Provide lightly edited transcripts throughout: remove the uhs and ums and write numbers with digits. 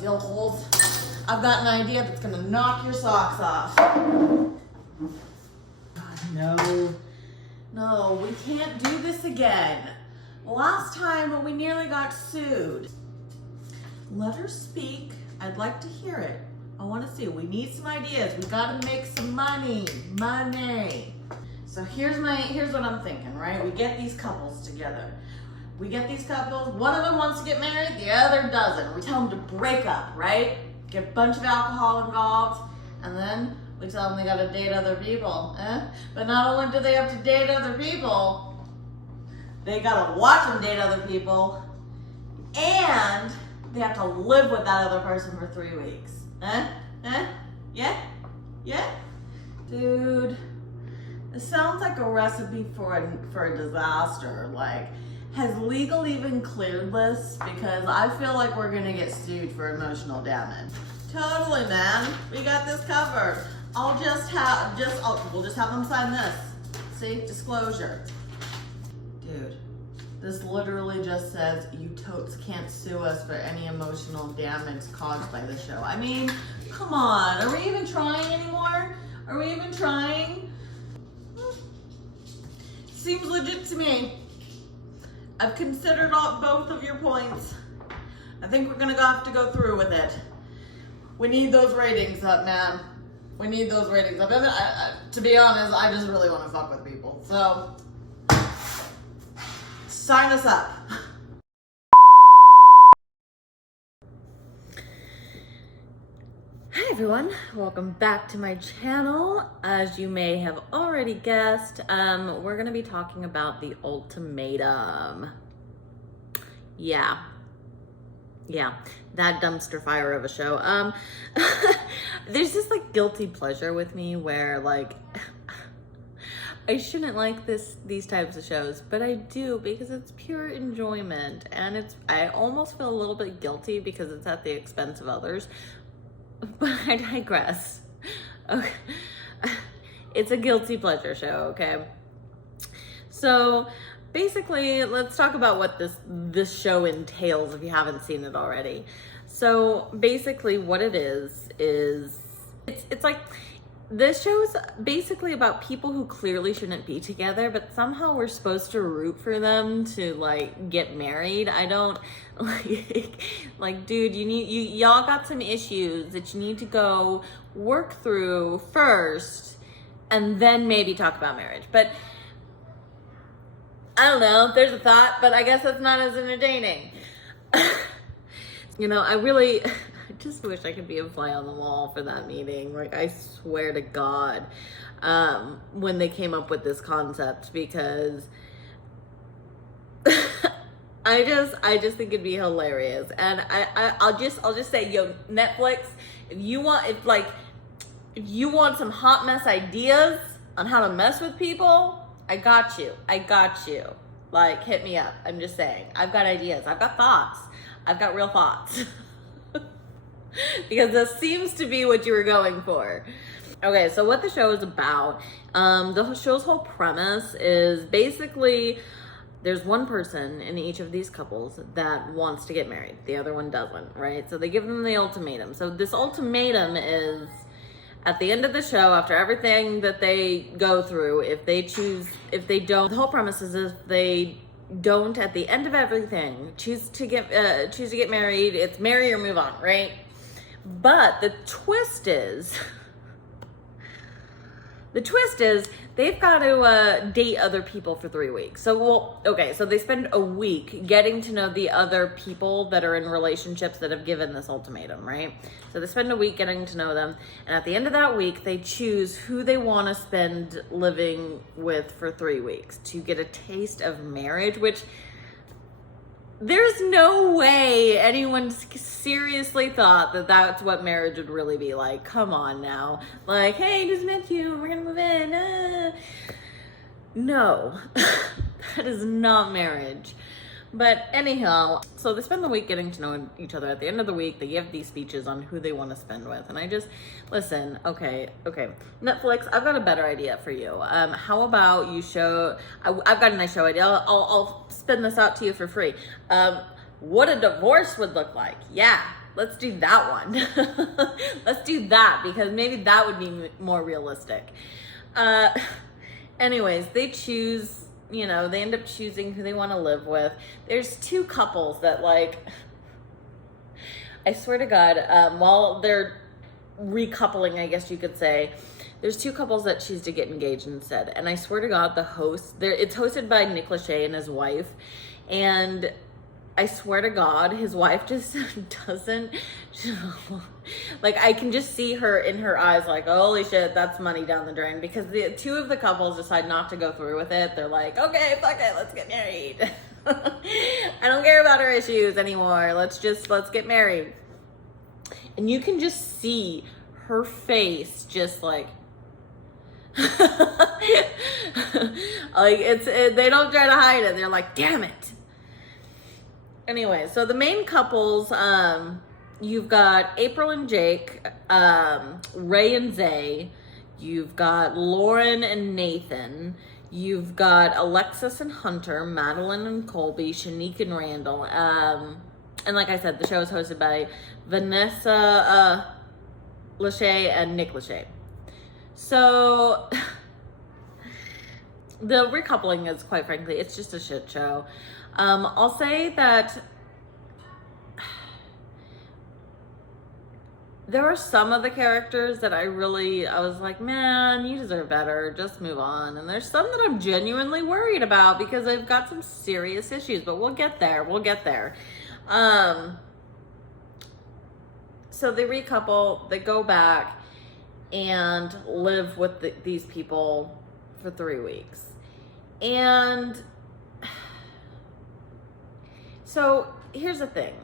dills. I've got an idea that's gonna knock your socks off. God, no, we can't do this again. Last time we nearly got sued. Let her speak. I'd like to hear it. I want to see. We need some ideas. We got to make some money. So here's what I'm thinking, right? We get these couples together. One of them wants to get married, the other doesn't. We tell them to break up, right? Get a bunch of alcohol involved, and then we tell them they got to date other people. But not only do they have to date other people, they got to watch them date other people, and they have to live with that other person for 3 weeks. Yeah? Dude, it sounds like a recipe for a disaster. Like, has legal even cleared this? Because I feel like we're gonna get sued for emotional damage. Totally, man. We got this covered. We'll just have them sign this. See, disclosure. Dude, this literally just says you totes can't sue us for any emotional damage caused by the show. I mean, come on. Are we even trying anymore? Seems legit to me. I've considered both of your points. I think we're gonna have to go through with it. We need those ratings up, man. We need those ratings up. To be honest, I just really want to fuck with people. So, sign us up. Hi everyone, welcome back to my channel. As you may have already guessed, we're gonna be talking about the Ultimatum. Yeah, that dumpster fire of a show. There's this like guilty pleasure with me where like I shouldn't like these types of shows, but I do because it's pure enjoyment, and I almost feel a little bit guilty because it's at the expense of others. But I digress. Okay. It's a guilty pleasure show, okay? So basically, let's talk about what this show entails if you haven't seen it already. So basically what it is it's like, this show is basically about people who clearly shouldn't be together, but somehow we're supposed to root for them to like get married. I don't like dude, y'all got some issues that you need to go work through first and then maybe talk about marriage. But I don't know, there's a thought, but I guess that's not as entertaining. I just wish I could be a fly on the wall for that meeting. Like, I swear to God, when they came up with this concept, because I just think it'd be hilarious. And I'll just say, yo, Netflix, if you want some hot mess ideas on how to mess with people, I got you. Like, hit me up. I'm just saying, I've got ideas. I've got thoughts. I've got real thoughts. Because this seems to be what you were going for. Okay, so what the show is about, the show's whole premise is basically there's one person in each of these couples that wants to get married. The other one doesn't, right? So they give them the ultimatum. So this ultimatum is, at the end of the show, after everything that they go through, if they don't, the whole premise is if they don't, at the end of everything, choose to get married, it's marry or move on, right? But the twist is they've got to date other people for 3 weeks. So they spend a week getting to know the other people that are in relationships that have given this ultimatum, right? So they spend a week getting to know them, and at the end of that week, they choose who they want to spend living with for 3 weeks to get a taste of marriage, which there's no way anyone seriously thought that that's what marriage would really be like. Come on now. Like, hey, just met you, we're gonna move in. No, that is not marriage. But anyhow, so they spend the week getting to know each other. At the end of the week, they give these speeches on who they want to spend with. And I just, listen, okay. Netflix, I've got a better idea for you. How about you I've got a nice show idea. I'll spin this out to you for free. What a divorce would look like. Yeah, let's do that one. Let's do that, because maybe that would be more realistic. Anyways, they choose, you know, they end up choosing who they want to live with. There's two couples that, like, I swear to God, while they're recoupling, I guess you could say, there's two couples that choose to get engaged instead. And I swear to God, the host, it's hosted by Nick Lachey and his wife. And I swear to God, his wife just doesn't, like, I can just see her in her eyes, like, holy shit, that's money down the drain. Because the two of the couples decide not to go through with it. They're like, okay, fuck it, let's get married. I don't care about our issues anymore. Let's get married. And you can just see her face just like, like they don't try to hide it. They're like, damn it. Anyway, so the main couples, you've got April and Jake, Ray and Zay, you've got Lauren and Nathan, you've got Alexis and Hunter, Madeline and Colby, Shanique and Randall, and like I said, the show is hosted by Vanessa Lachey and Nick Lachey. So the recoupling is, quite frankly, it's just a shit show. I'll say that there are some of the characters that I was like, man, you deserve better. Just move on. And there's some that I'm genuinely worried about because they've got some serious issues, but we'll get there. We'll get there. So they recouple, they go back and live with these people for 3 weeks. And so here's the thing.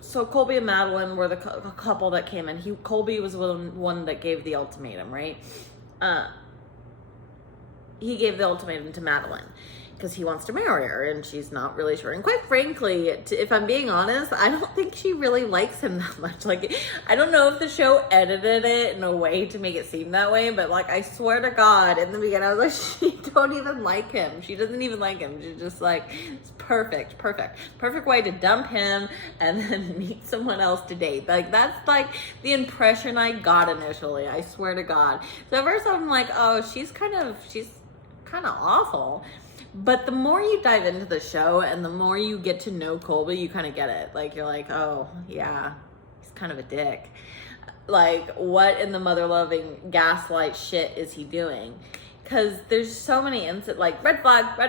So Colby and Madeline were the couple that came in. Colby was the one that gave the ultimatum, right? He gave the ultimatum to Madeline because he wants to marry her and she's not really sure. And quite frankly, if I'm being honest, I don't think she really likes him that much. Like, I don't know if the show edited it in a way to make it seem that way, but like, I swear to God, in the beginning, I was like, she don't even like him. She doesn't even like him. She's just like, it's perfect way to dump him and then meet someone else to date. Like, that's like the impression I got initially, I swear to God. So at first I'm like, oh, she's kind of awful. But the more you dive into the show and the more you get to know Colby, you kind of get it. Like, you're like, oh, yeah, he's kind of a dick. Like, what in the mother-loving gaslight shit is he doing? Because there's so many instances, like, red flag. I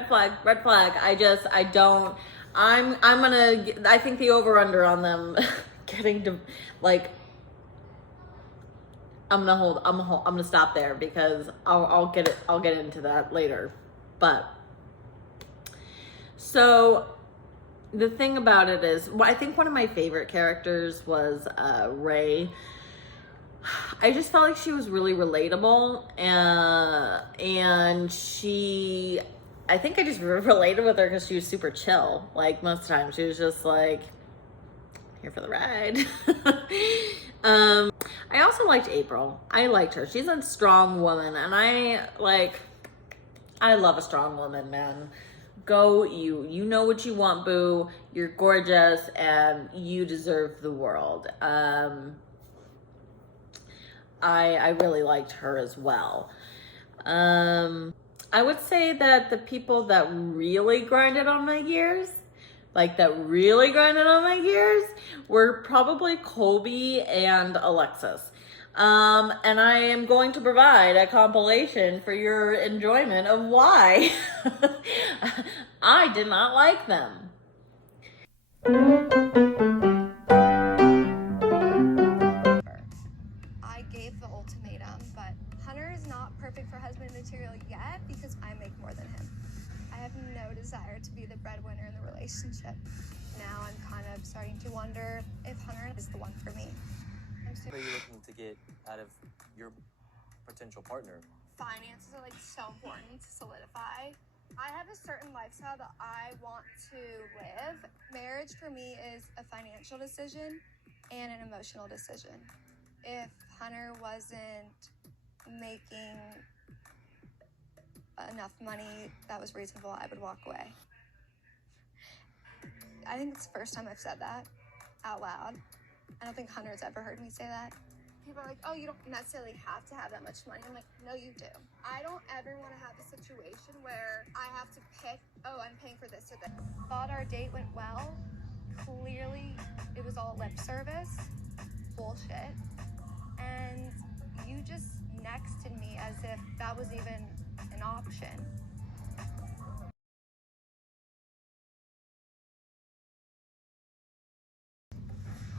think the over-under on them getting to, like, I'm gonna stop there because I'll get into that later. But so the thing about it is, I think one of my favorite characters was Ray. I just felt like she was really relatable, and I think I just related with her because she was super chill. Like, most of the time, she was just like, here for the ride. I also liked April. I liked her. She's a strong woman, and I love a strong woman, man. Go you. You know what you want, boo. You're gorgeous, and you deserve the world. I really liked her as well. I would say that the people that really grinded on my gears, were probably Colby and Alexis. And I am going to provide a compilation for your enjoyment of why I did not like them. I gave the ultimatum, but Hunter is not perfect for husband material yet because I make more than him. I have no desire to be the breadwinner in the relationship. Now I'm kind of starting to wonder if Hunter is the one for me. What are you looking to get out of your potential partner? Finances are like so important to solidify. I have a certain lifestyle that I want to live. Marriage for me is a financial decision and an emotional decision. If Hunter wasn't making enough money that was reasonable, I would walk away. I think it's the first time I've said that. out loud. I don't think Hunter's ever heard me say that. People are like, oh, you don't necessarily have to have that much money. I'm like, no, you do. I don't ever want to have a situation where I have to pick, oh, I'm paying for this or this. Thought our date went well. Clearly, it was all lip service. Bullshit. And you just nexted me as if that was even an option.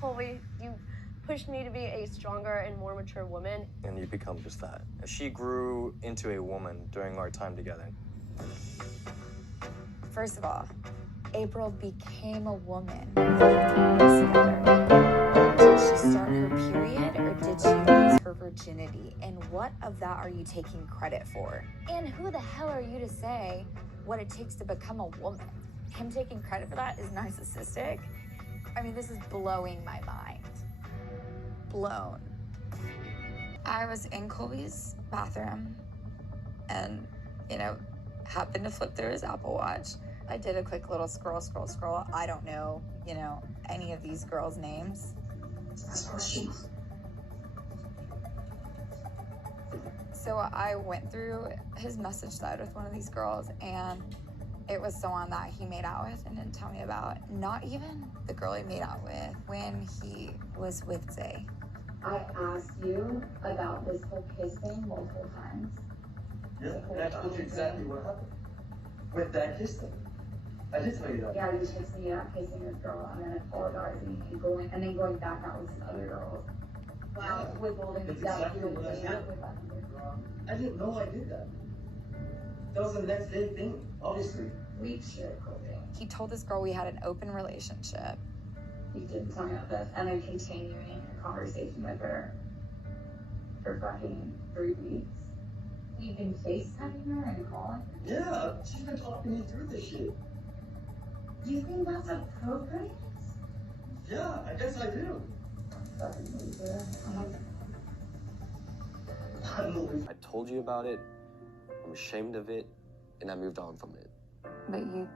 Colby, you pushed me to be a stronger and more mature woman. And you become just that. She grew into a woman during our time together. First of all, April became a woman 15 years together. Did she start her period or did she lose her virginity? And what of that are you taking credit for? And who the hell are you to say what it takes to become a woman? Him taking credit for that is narcissistic. I mean, this is blowing my mind. Blown. I was in Colby's bathroom and, happened to flip through his Apple Watch. I did a quick little scroll. I don't know, any of these girls' names. So I went through his message thread with one of these girls, and it was someone that he made out with and didn't tell me about. Not even the girl he made out with when he was with Zay. I asked you about this whole kiss thing multiple times. Yeah, and I told you exactly what happened with that kiss thing. I did tell you that. Yeah, you texted me about kissing this girl and then apologizing and then going back out with some other girls. Wow, withholding That's that exactly what I had. I didn't know I did that. That was the next day thing, obviously. Weak shit, Colby. He told this girl we had an open relationship. You didn't tell me about this. And then continuing a conversation with her for fucking 3 weeks. You've been FaceTiming her and calling her? Yeah, she's been talking me through this shit. You think that's appropriate? Yeah, I guess I do. Fucking loser. Unbelievable. I told you about it, I'm ashamed of it, and I moved on from it. But you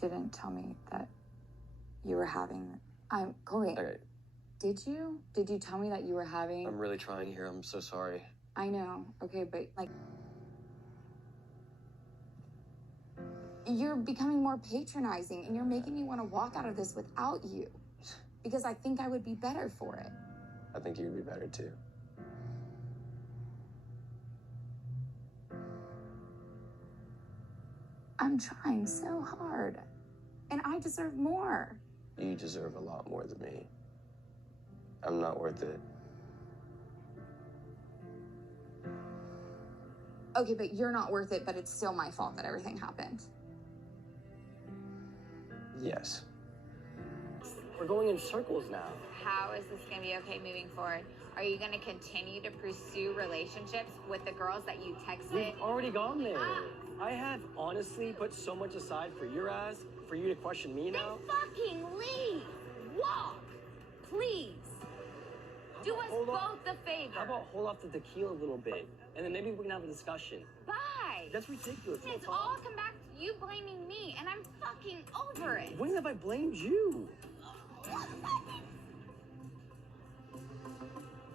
didn't tell me that you were having, Colby, Okay, did you? Did you tell me that you were having? I'm really trying here, I'm so sorry. I know, okay, but you're becoming more patronizing and you're making me want to walk out of this without you because I think I would be better for it. I think you would be better too. I'm trying so hard and I deserve more. You deserve a lot more than me. I'm not worth it. Okay, but you're not worth it, but it's still my fault that everything happened. Yes. We're going in circles now. How is this going to be okay moving forward? Are you going to continue to pursue relationships with the girls that you texted? We've already gone there. I have honestly put so much aside for your ass, for you to question me now. Then fucking leave! Walk! Please! Do us both a favor. How about hold off the tequila a little bit, and then maybe we can have a discussion. Bye! That's ridiculous. It's all come back to you blaming me, and I'm fucking over it. When have I blamed you?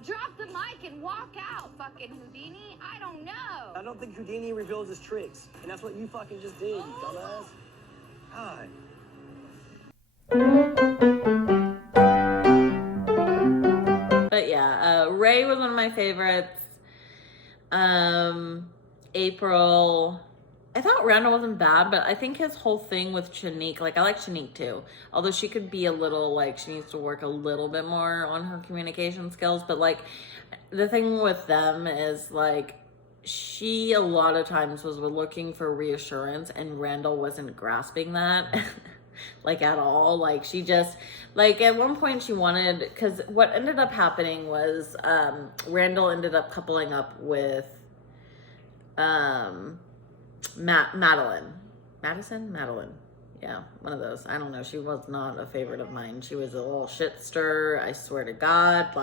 Drop the mic and walk out, fucking Houdini. I don't know. I don't think Houdini reveals his tricks, and that's what you fucking just did, you dumbass. God. But yeah, Ray was one of my favorites. April. I thought Randall wasn't bad, but I think his whole thing with Shanique, I like Shanique too. Although she could be a little, she needs to work a little bit more on her communication skills. But, the thing with them is, she a lot of times was looking for reassurance, and Randall wasn't grasping that. At all. She just, at one point she wanted, because what ended up happening was, Randall ended up coupling up with, Madeline. Yeah, one of those. I don't know. She was not a favorite of mine. She was a little shit stir. I swear to God.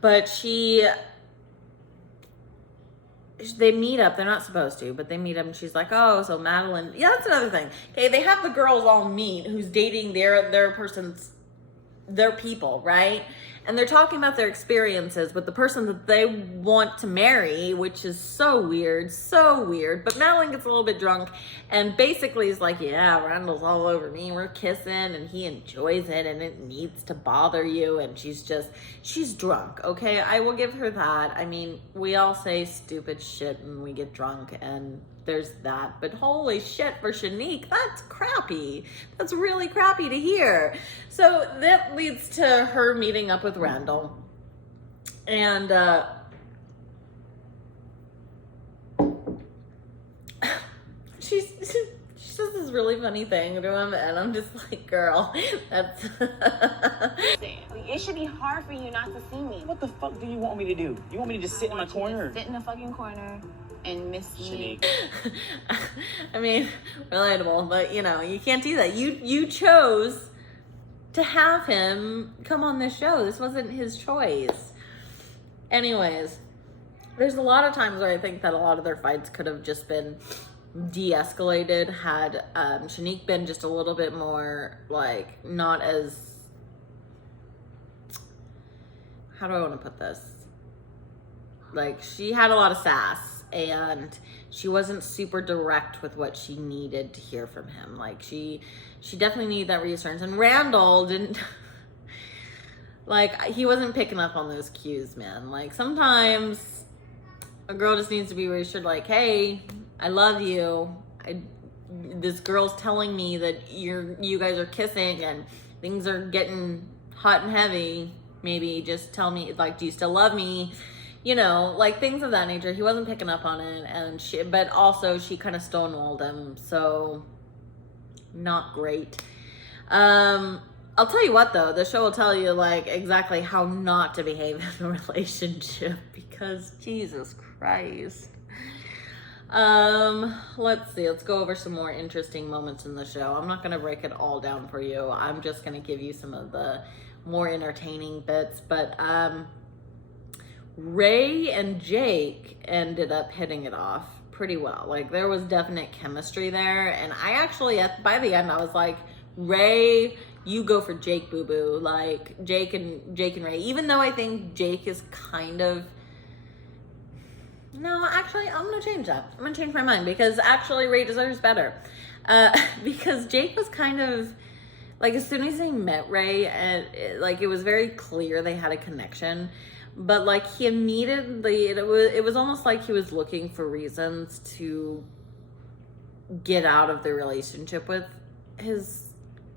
But she they meet up. They're not supposed to, but they meet up, and she's like, "Oh, so Madeline." Yeah, that's another thing. Okay, they have the girls all meet who's dating their people, right? And they're talking about their experiences with the person that they want to marry, which is so weird, so weird. But Madeline gets a little bit drunk and basically is like, yeah, Randall's all over me. We're kissing and he enjoys it and it needs to bother you. And she's drunk, okay? I will give her that. I mean, we all say stupid shit when we get drunk, and there's that. But holy shit, for Shanique, that's crappy. That's really crappy to hear. So that leads to her meeting up with Randall. And she says this really funny thing to him, and I'm just like, girl, that's it should be hard for you not to see me. What the fuck do you want me to do? You want me to just sit in my corner? Sit in the fucking corner and miss me. I mean, relatable, but you know, you can't do that. You chose to have him come on this show. This wasn't his choice. Anyways, there's a lot of times where I think that a lot of their fights could have just been de-escalated had Shanique been just a little bit more, like, not as, how do I want to put this? Like, she had a lot of sass, and she wasn't super direct with what she needed to hear from him. Like, she definitely needed that reassurance. And Randall didn't, like, he wasn't picking up on those cues, man. Like, sometimes a girl just needs to be reassured, like, hey, I love you. This girl's telling me that you guys are kissing and things are getting hot and heavy. Maybe just tell me, like, do you still love me? You know, like things of that nature. He wasn't picking up on it, and but also she kind of stonewalled him, so not great. I'll tell you what though, the show will tell you like exactly how not to behave in a relationship, because Jesus Christ. Let's see, let's go over some more interesting moments in the show. I'm not going to break it all down for you. I'm just going to give you some of the more entertaining bits, but, Ray and Jake ended up hitting it off pretty well. Like, there was definite chemistry there, and I actually, by the end, I was like, Ray, you go for Jake, boo-boo. Like, Jake and Ray, even though I think Jake is kind of, no, actually, I'm going to change that. I'm going to change my mind, because actually Ray deserves better. Because Jake was kind of, like, as soon as he met Ray, and it was very clear they had a connection. But, like, he immediately, it was almost like he was looking for reasons to get out of the relationship with his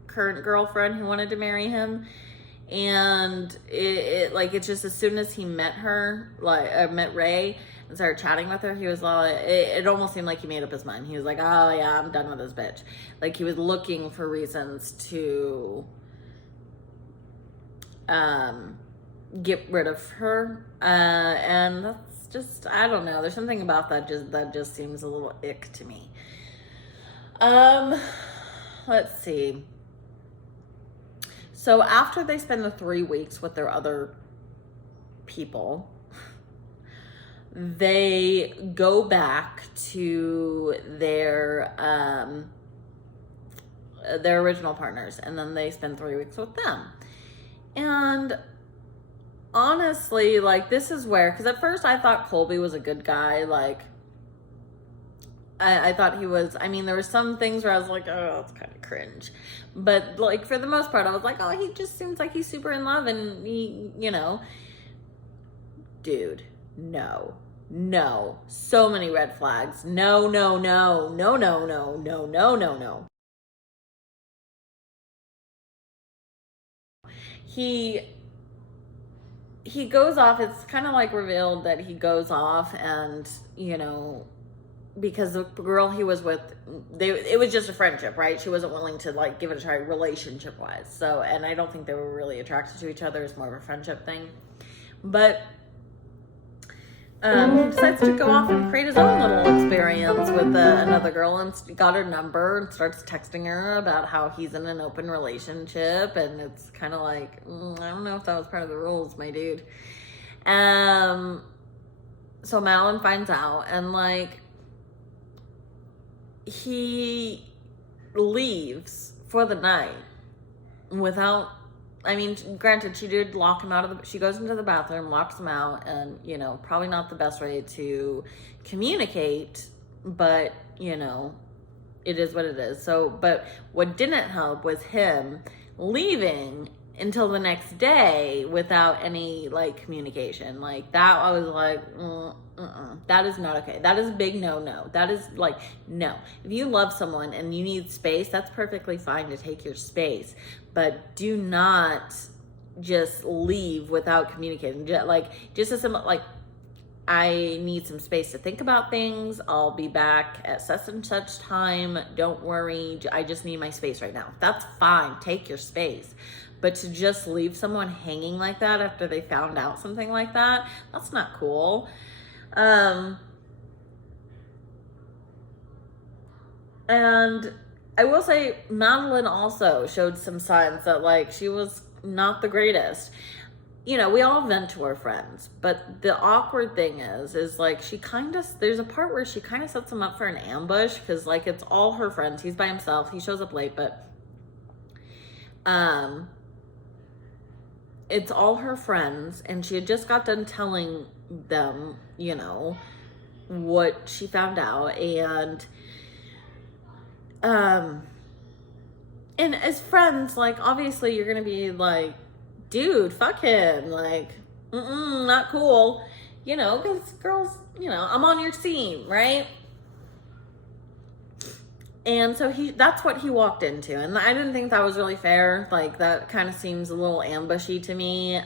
current girlfriend who wanted to marry him. And it's just as soon as he met her, met Ray and started chatting with her, he was like, it almost seemed like he made up his mind. He was like, oh yeah, I'm done with this bitch. Like, he was looking for reasons to get rid of her, and that's just, I don't know, there's something about that just seems a little ick to me. Let's see. So after they spend the 3 weeks with their other people, they go back to their original partners, and then they spend 3 weeks with them. And honestly, like, this is where, because at first I thought Colby was a good guy. Like, I thought he was, I mean, there were some things where I was like, oh, it's kind of cringe. But, like, for the most part, I was like, oh, he just seems like he's super in love, and he, you know. Dude, no. So many red flags. No. He goes off, it's kind of like revealed that he goes off and, you know, because the girl he was with, it was just a friendship, right? She wasn't willing to, like, give it a try relationship-wise. So, and I don't think they were really attracted to each other. It's more of a friendship thing. But he decides to go off and create his own little experience with another girl, and got her number and starts texting her about how he's in an open relationship. And it's kind of like, I don't know if that was part of the rules, my dude. so Madeline finds out, and like he leaves for the night without, I mean, granted, she did lock him out of she goes into the bathroom, locks him out, and, you know, probably not the best way to communicate, but, you know, it is what it is. So, but what didn't help was him leaving until the next day without any, like, communication. Like, that, I was like, that is not okay. That is a big no-no. That is, like, no. If you love someone and you need space, that's perfectly fine to take your space. But do not just leave without communicating. Just as simple, like, I need some space to think about things. I'll be back at such and such time. Don't worry. I just need my space right now. That's fine. Take your space. But to just leave someone hanging like that after they found out something like that, that's not cool. And I will say Madeline also showed some signs that, like, she was not the greatest. You know, we all vent to our friends, but the awkward thing is like, there's a part where she kind of sets him up for an ambush, because, like, it's all her friends. He's by himself. He shows up late, but it's all her friends, and she had just got done telling them, you know, what she found out, and as friends, like, obviously you're gonna be like, dude, fuck him, like, not cool, you know, because girls, you know, I'm on your team, right? And so that's what he walked into, and I didn't think that was really fair. Like, that kind of seems a little ambushy to me.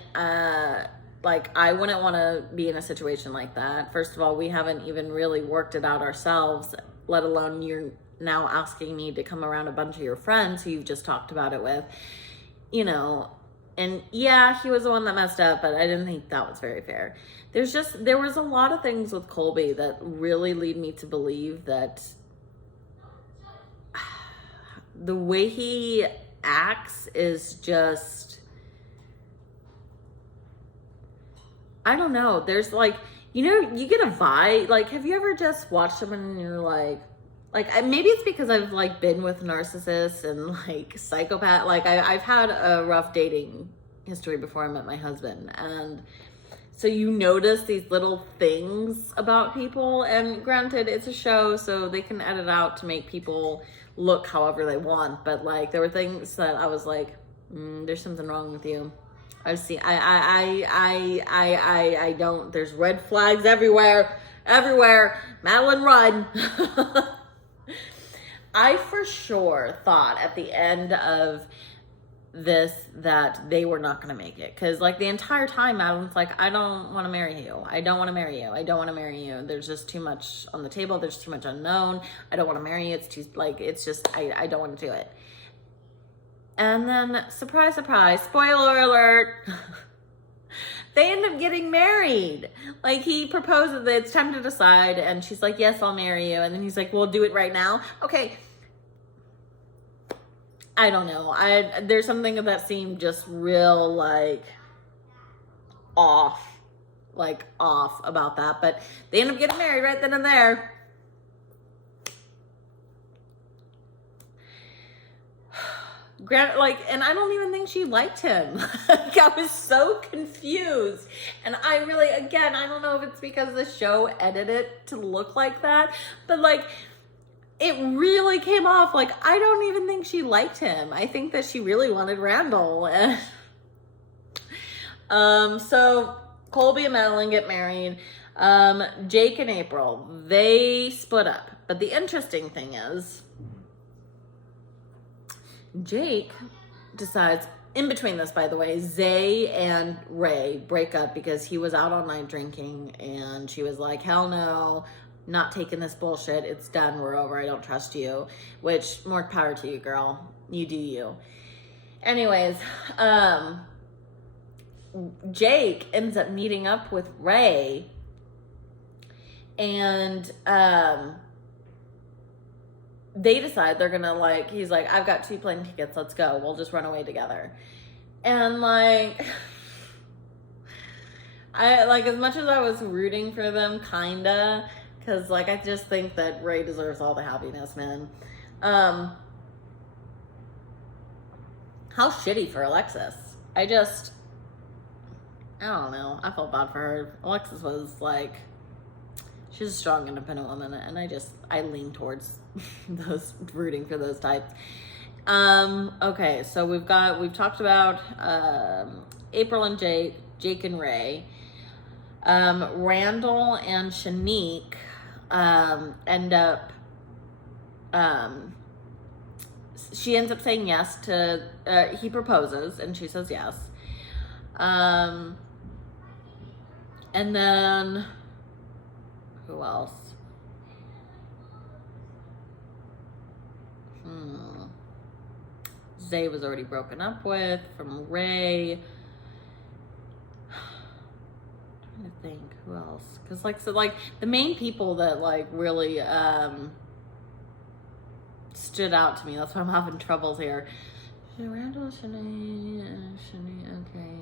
Like, I wouldn't want to be in a situation like that. First of all, we haven't even really worked it out ourselves, let alone you're now asking me to come around a bunch of your friends who you've just talked about it with, you know. And yeah, he was the one that messed up, but I didn't think that was very fair. There was a lot of things with Colby that really lead me to believe that the way he acts is just, I don't know. There's, like, you know, you get a vibe. Like, have you ever just watched someone and you're like, maybe it's because I've, like, been with narcissists and, like, psychopath. Like, I've had a rough dating history before I met my husband. And so you notice these little things about people. And granted, it's a show, so they can edit out to make people look however they want. But, like, there were things that I was like, there's something wrong with you. I've seen, I don't, there's red flags everywhere. Madeline, run. I for sure thought at the end of this that they were not going to make it, because, like, the entire time Madeline's like, I don't want to marry you. I don't want to marry you. I don't want to marry you. There's just too much on the table. There's too much unknown. I don't want to marry you. It's too, like, it's just, I don't want to do it. And then, surprise, surprise, spoiler alert, they end up getting married. Like, he proposes, it's time to decide, and she's like, yes, I'll marry you. And then he's like, well, do it right now. Okay. I don't know. There's something that seemed just real, like, off about that. But they end up getting married right then and there. Like, and I don't even think she liked him. Like, I was so confused. And I really, again, I don't know if it's because the show edited it to look like that, but, like, it really came off like, I don't even think she liked him. I think that she really wanted Randall. So Colby and Madeline get married. Jake and April, they split up. But the interesting thing is, Jake decides, in between this, by the way, Zay and Ray break up because he was out all night drinking, and she was like, hell no, not taking this bullshit. It's done. We're over. I don't trust you. Which, more power to you, girl. You do you. Anyways, Jake ends up meeting up with Ray, and they decide they're gonna, like, he's like, I've got 2 plane tickets, let's go, we'll just run away together. And, like, I like, as much as I was rooting for them, kinda, because like I just think that Ray deserves all the happiness, man. How shitty for Alexis. I don't know. I felt bad for her. Alexis was like, she's a strong, independent woman, and I lean towards those, rooting for those types. Okay, so we've talked about April and Jake and Ray. Randall and Shanique end up, she ends up saying yes to, he proposes and she says yes. And then who else? Zay was already broken up with from Ray. Trying to think who else, because like the main people that like really stood out to me. That's why I'm having troubles here. Randall, Shanae, okay.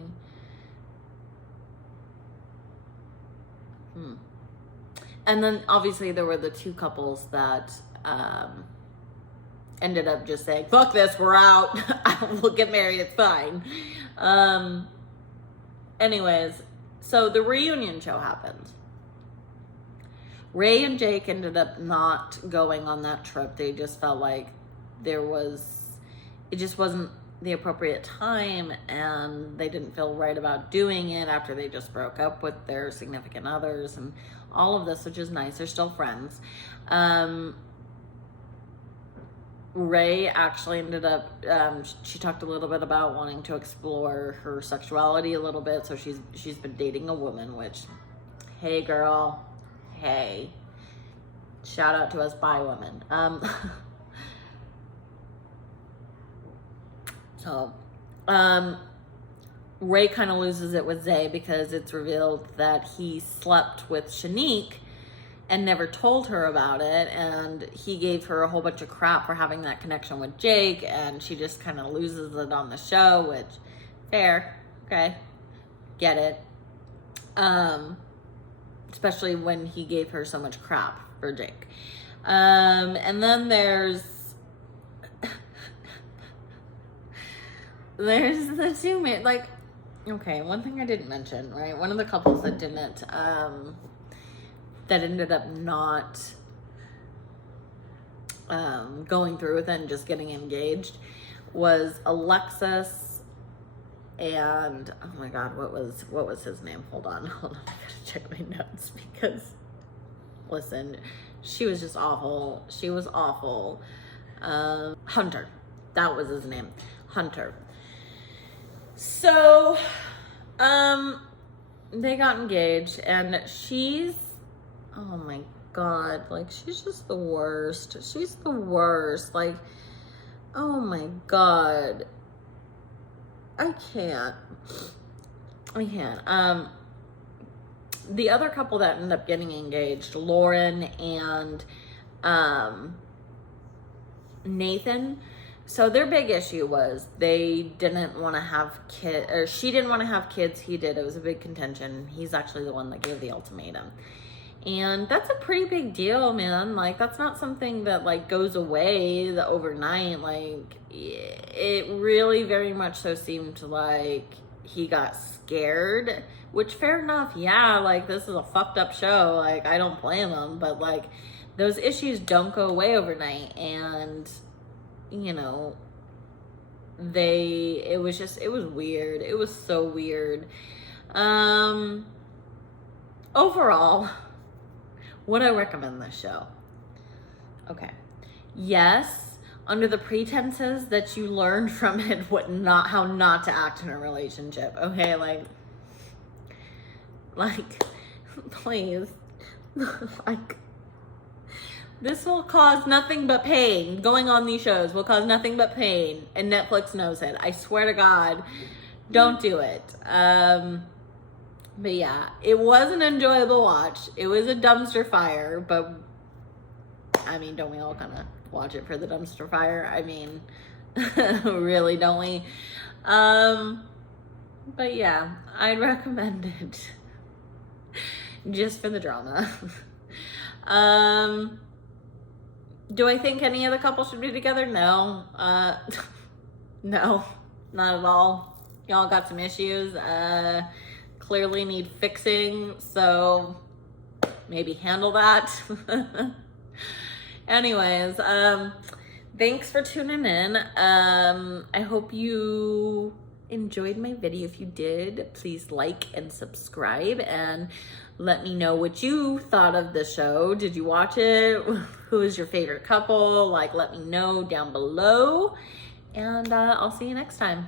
And then obviously there were the two couples that ended up just saying, fuck this, we're out. We'll get married, it's fine. Anyways, so the reunion show happened. Ray and Jake ended up not going on that trip. They just felt like it just wasn't the appropriate time, and they didn't feel right about doing it after they just broke up with their significant others and all of this, which is nice. They're still friends. Ray actually ended up, she talked a little bit about wanting to explore her sexuality a little bit. So she's been dating a woman, which, hey girl, hey, shout out to us bi women. So Ray kind of loses it with Zay because it's revealed that he slept with Shanique and never told her about it, and he gave her a whole bunch of crap for having that connection with Jake, and she just kind of loses it on the show, which, fair, okay, get it. Especially when he gave her so much crap for Jake. And then there's the two men, like, okay, one thing I didn't mention, right? One of the couples that didn't, that ended up not going through with it and just getting engaged was Alexis and, oh my God, what was his name? Hold on, I gotta check my notes because, listen, she was just awful. She was awful. Hunter, that was his name, Hunter. So, they got engaged, and she's, oh my God, like, she's just the worst. She's the worst. Like, oh my God. I can't. The other couple that ended up getting engaged, Lauren and Nathan, so their big issue was they didn't want to have kids, or she didn't want to have kids, he did. It was a big contention. He's actually the one that gave the ultimatum. And that's a pretty big deal, man. Like, that's not something that like goes away overnight. Like, it really very much so seemed like he got scared, which fair enough. Yeah, like, this is a fucked up show. Like, I don't blame him, but like, those issues don't go away overnight. And, you know, it was weird. It was so weird. Overall, would I recommend this show? Okay. Yes, under the pretenses that you learned from it how not to act in a relationship. Okay, like please. Like, this will cause nothing but pain. Going on these shows will cause nothing but pain, and Netflix knows it. I swear to God, don't do it. But yeah, it was an enjoyable watch. It was a dumpster fire, but I mean, don't we all kind of watch it for the dumpster fire? I mean, really, don't we? But yeah, I'd recommend it. just for the drama. Do I think any of the couples should be together? No. No, not at all. Y'all got some issues. Clearly need fixing, so maybe handle that. Anyways, thanks for tuning in. I hope you enjoyed my video. If you did, please like and subscribe and let me know what you thought of the show. Did you watch it? Who is your favorite couple? Like, let me know down below. And I'll see you next time.